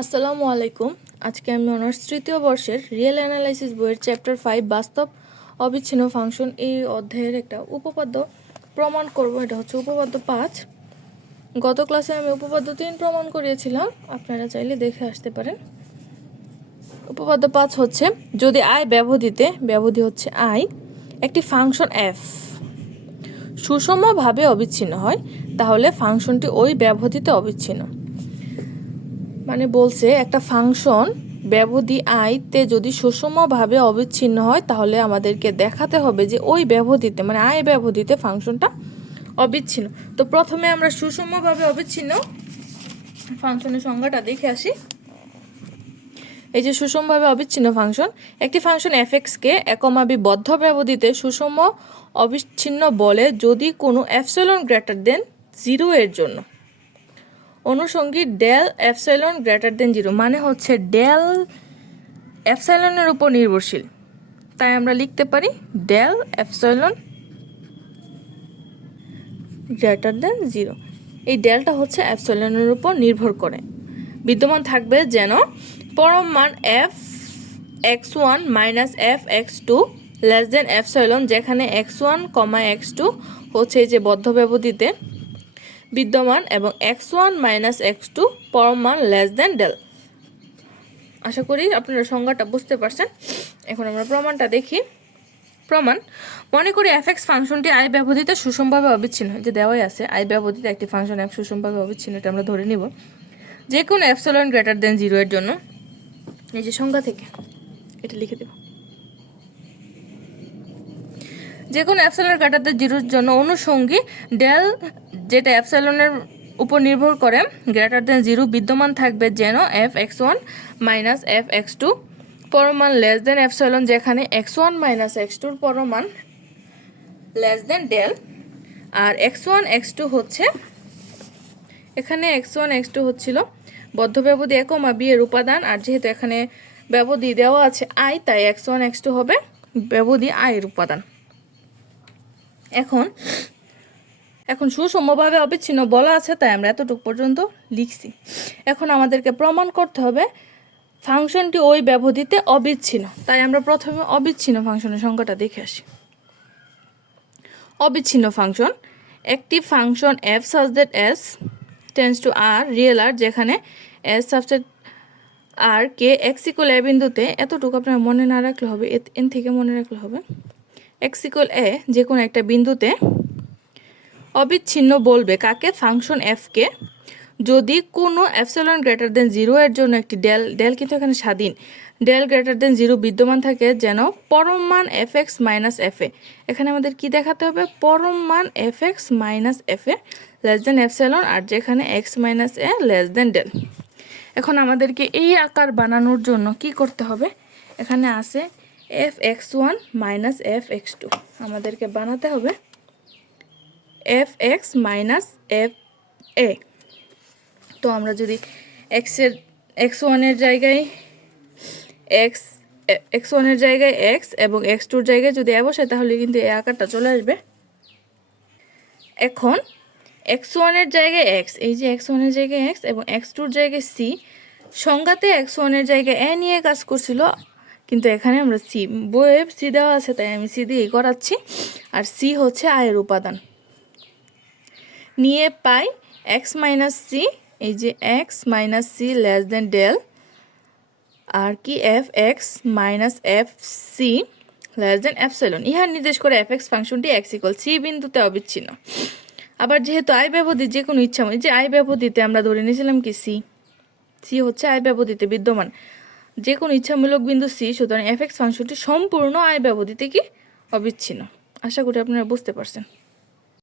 আসসালামু আলাইকুম। আজকে আমি অনার্স তৃতীয় বর্ষের রিয়েল অ্যানালাইসিস বইয়ের চ্যাপ্টার ফাইভ বাস্তব অবিচ্ছিন্ন ফাংশন এই অধ্যায়ের একটা উপপাদ্য প্রমাণ করব। এটা হচ্ছে উপপাদ্য পাঁচ। গত ক্লাসে আমি উপপাদ্য তিন প্রমাণ করিয়েছিলাম। আপনারা চাইলে দেখে আসতে পারেন। উপপাদ্য পাঁচ হচ্ছে, যদি আয় ব্যবধিতে, ব্যবধি হচ্ছে আই একটি ফাংশন এফ সুষমভাবে অবিচ্ছিন্ন হয়, তাহলে ফাংশনটি ওই ব্যবধিতে অবিচ্ছিন্ন। মানে বলছে, একটা ফাংশন ব্যবধি আয়তে যদি সুষমভাবে অবিচ্ছিন্ন হয়, তাহলে আমাদেরকে দেখাতে হবে যে ওই ব্যবধিতে মানে আয় ব্যবধিতে ফাংশনটা অবিচ্ছিন্ন। তো প্রথমে আমরা সুষমভাবে অবিচ্ছিন্ন ফাংশনের সংজ্ঞাটা দেখে আসি। এই যে সুষমভাবে অবিচ্ছিন্ন ফাংশন, একটি ফাংশন এফ এক্সকে একমাবি বদ্ধ ব্যবধিতে সুষম অবিচ্ছিন্ন বলে যদি কোনো অ্যাপসেলন গ্রেটার দেন জিরো এর জন্য। অনুষঙ্গী del epsilon greater than zero মানে হচ্ছে ডেল এফসাইলনের উপর নির্ভরশীল। তাই আমরা লিখতে পারি del epsilon greater than zero. এই ডেলটা হচ্ছে এফসাইলনের উপর নির্ভর করে। বিদ্যমান থাকবে যেন পরম মান f x one minus f x two less than epsilon, যেখানে x one comma x two হচ্ছে এই যে বদ্ধ ব্যবধিতে বিদ্যমান এবং x one minus x two পরম মান লেস দেন ডেল। আশা করি আপনারা সংজ্ঞাটা বুঝতে পারছেন। এখন আমরা প্রমাণটা দেখি। প্রমাণ, মনে করি এফ এক্স ফাংশনটি আই ব্যবধিতে সুষমভাবে অবিচ্ছিন্ন। যে দেওয়াই আছে আই ব্যবধিতে একটি ফাংশন এফ সুষমভাবে অবিচ্ছিন্ন, এটা আমরা ধরে নিব। যে কোনো এফসলন গ্রেটার দেন জিরো এর জন্য। এই যে সংজ্ঞা থেকে, এটা লিখে দেব। যে কোনো অ্যাপসাইলনের কাটাতে জিরোর জন্য অনুষঙ্গী ডেল যেটা অ্যাপসাইলনের উপর নির্ভর করে গ্রেটার দেন জিরো বিদ্যমান থাকবে যেন f x one minus f x two পরমান less than epsilon যেখানে এক্স ওয়ান মাইনাস এক্স টুর পরমান লেস দেন ডেল আর এক্স ওয়ান এক্স টু হচ্ছে, এখানে এক্স ওয়ান এক্স টু হচ্ছিল বদ্ধ ব্যবধি একমা বি এর উপাদান, আর যেহেতু এখানে ব্যবধি দেওয়া আছে আই তাই এক্স ওয়ান এক্স টু হবে ব্যবধি আয়ের উপাদান। এখন এখন সুষমভাবে অবিচ্ছিন্ন বলা আছে, তাই আমরা এতটুকু পর্যন্ত লিখছি। এখন আমাদেরকে প্রমাণ করতে হবে, ফাংশনটি ওই ব্যবধিতে অবিচ্ছিন্ন। তাই আমরা প্রথমে অবিচ্ছিন্ন ফাংশনের সংখ্যাটা দেখে আসি। অবিচ্ছিন্ন ফাংশন, একটি function f subject S tends to R real R যেখানে এস সাবজেক্ট আর কে এক্স ইকুয়াল এ বিন্দুতে, এতটুকু আপনার মনে না রাখলে হবে এন থেকে মনে রাখলে হবে। এক্স ইকুয়াল এ যে কোনো একটা বিন্দুতে অবিচ্ছিন্ন বলবে কাকে? ফাংশন এফকে যদি কোনো অ্যাপসিলন গ্রেটার দেন জিরো এর জন্য একটি ডেল ডেল কিন্তু এখানে স্বাধীন। ডেল গ্রেটার দেন জিরো বিদ্যমান থাকে যেন পরম মান f x minus f a এখানে আমাদের কি দেখাতে হবে? পরম মান f x minus f a less than epsilon আর যেখানে x minus a less than del এখন আমাদেরকে এই আকার বানানোর জন্য কি করতে হবে? এখানে আছে f x one minus f x two. আমাদেরকে বানাতে হবে f x minus f a. তো আমরা যদি এক্সের, এক্স ওয়ানের জায়গায় এক্স এক্স ওয়ানের জায়গায় এক্স এবং এক্স টুর জায়গায় যদি এ বসে, তাহলে কিন্তু এই আকারটা চলে আসবে। এখন এক্স ওয়ানের জায়গায় এক্স, এই যে এক্স ওয়ানের জায়গায় এক্স এবং এক্স টুর জায়গায় সি, সংজ্ঞাতে এক্স ওয়ানের জায়গায় এ নিয়ে কাজ করছিল কিন্তু এখানে আমরা সি, বইয়ে সি দেওয়া আছে, তাই আমি সি দিয়েই করাচ্ছি। আর সি হচ্ছে আয়ের উপাদান। নিয়ে পাই এক্স মাইনাস সি এই যে x minus c less than del আর কি f x minus f c less than epsilon ইহার নির্দেশ করে এফ এক্স ফাংশনটি এক্স ইকল সি বিন্দুতে অবিচ্ছিন্ন। আবার যেহেতু আয় ব্যবধি যে কোনো ইচ্ছা যে আয় ব্যবধিতে আমরা ধরে নিয়েছিলাম কি সি সি হচ্ছে আয় ব্যবধিতে বিদ্যমান। যে কোনো ইচ্ছামূলক বিন্দু সি সুতরাং এফ এক্স ফাংশনটি সম্পূর্ণ আয় ব্যবধিতে কি? অবিচ্ছিন্ন। আশা করি আপনারা বুঝতে পারছেন।